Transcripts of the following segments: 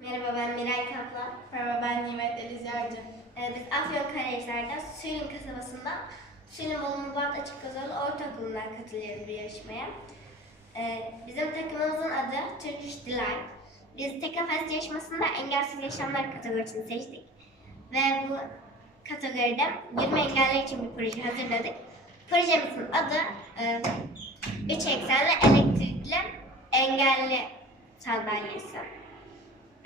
Merhaba ben Miray Kaplan. Merhaba ben Nimet Deniz Yarcı. Ee, biz Afyonkarahisar'da Sülün kasabasında Sülün Bolu Mubat Açık Kazalı Ortaokulu'ndan katılıyoruz bu yarışmaya. Ee, bizim takımımızın adı Turkish Delight. Biz Tekafest yarışmasında engelsiz yaşamlar kategorisini seçtik. Ve bu kategoride yürüme engelliler için bir proje hazırladık. Projemizin adı e, üç eksenli elektrikli engelli sandalyesi.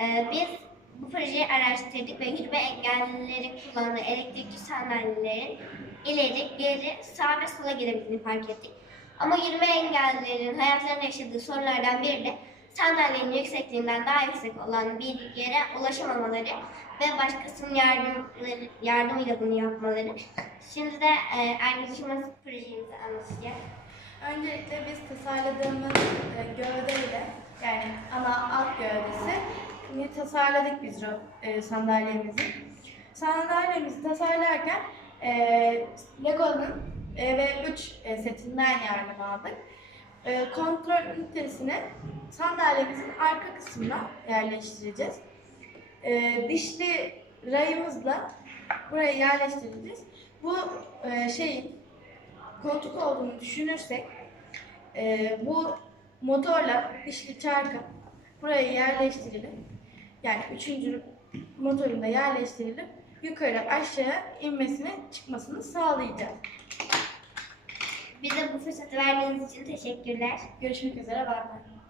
Ee, biz bu projeyi araştırdık ve yürüme engellilerin kullandığı elektrikli sandalyelerin ileri, geri, sağ ve sola girebildiğini fark ettik. Ama yürüme engellilerin hayatlarında yaşadığı sorunlardan biri de sandalyenin yüksekliğinden daha yüksek olan bir yere ulaşamamaları ve başkasının yardımları, yardımıyla bunu yapmaları. Şimdi de e, arkadaşımız projemizi anlatacak. Öncelikle biz tasarladığımız e, gövdeyle yani ana alt gövdesi tasarladık biz e, sandalyemizi. Sandalyemizi tasarlarken e, Lego'nun e, ve 3 e, setinden yardım aldık. E, kontrol ünitesini sandalyemizin arka kısmına yerleştireceğiz. E, dişli rayımızla buraya yerleştireceğiz. Bu e, şeyin koltuk olduğunu düşünürsek e, bu motorla dişli çarkı buraya yerleştirilip yani üçüncü motorun da yerleştirilip yukarı aşağı inmesini çıkmasını sağlayacağız. Bize bu fırsatı verdiğiniz için teşekkürler. Görüşmek üzere. Bay.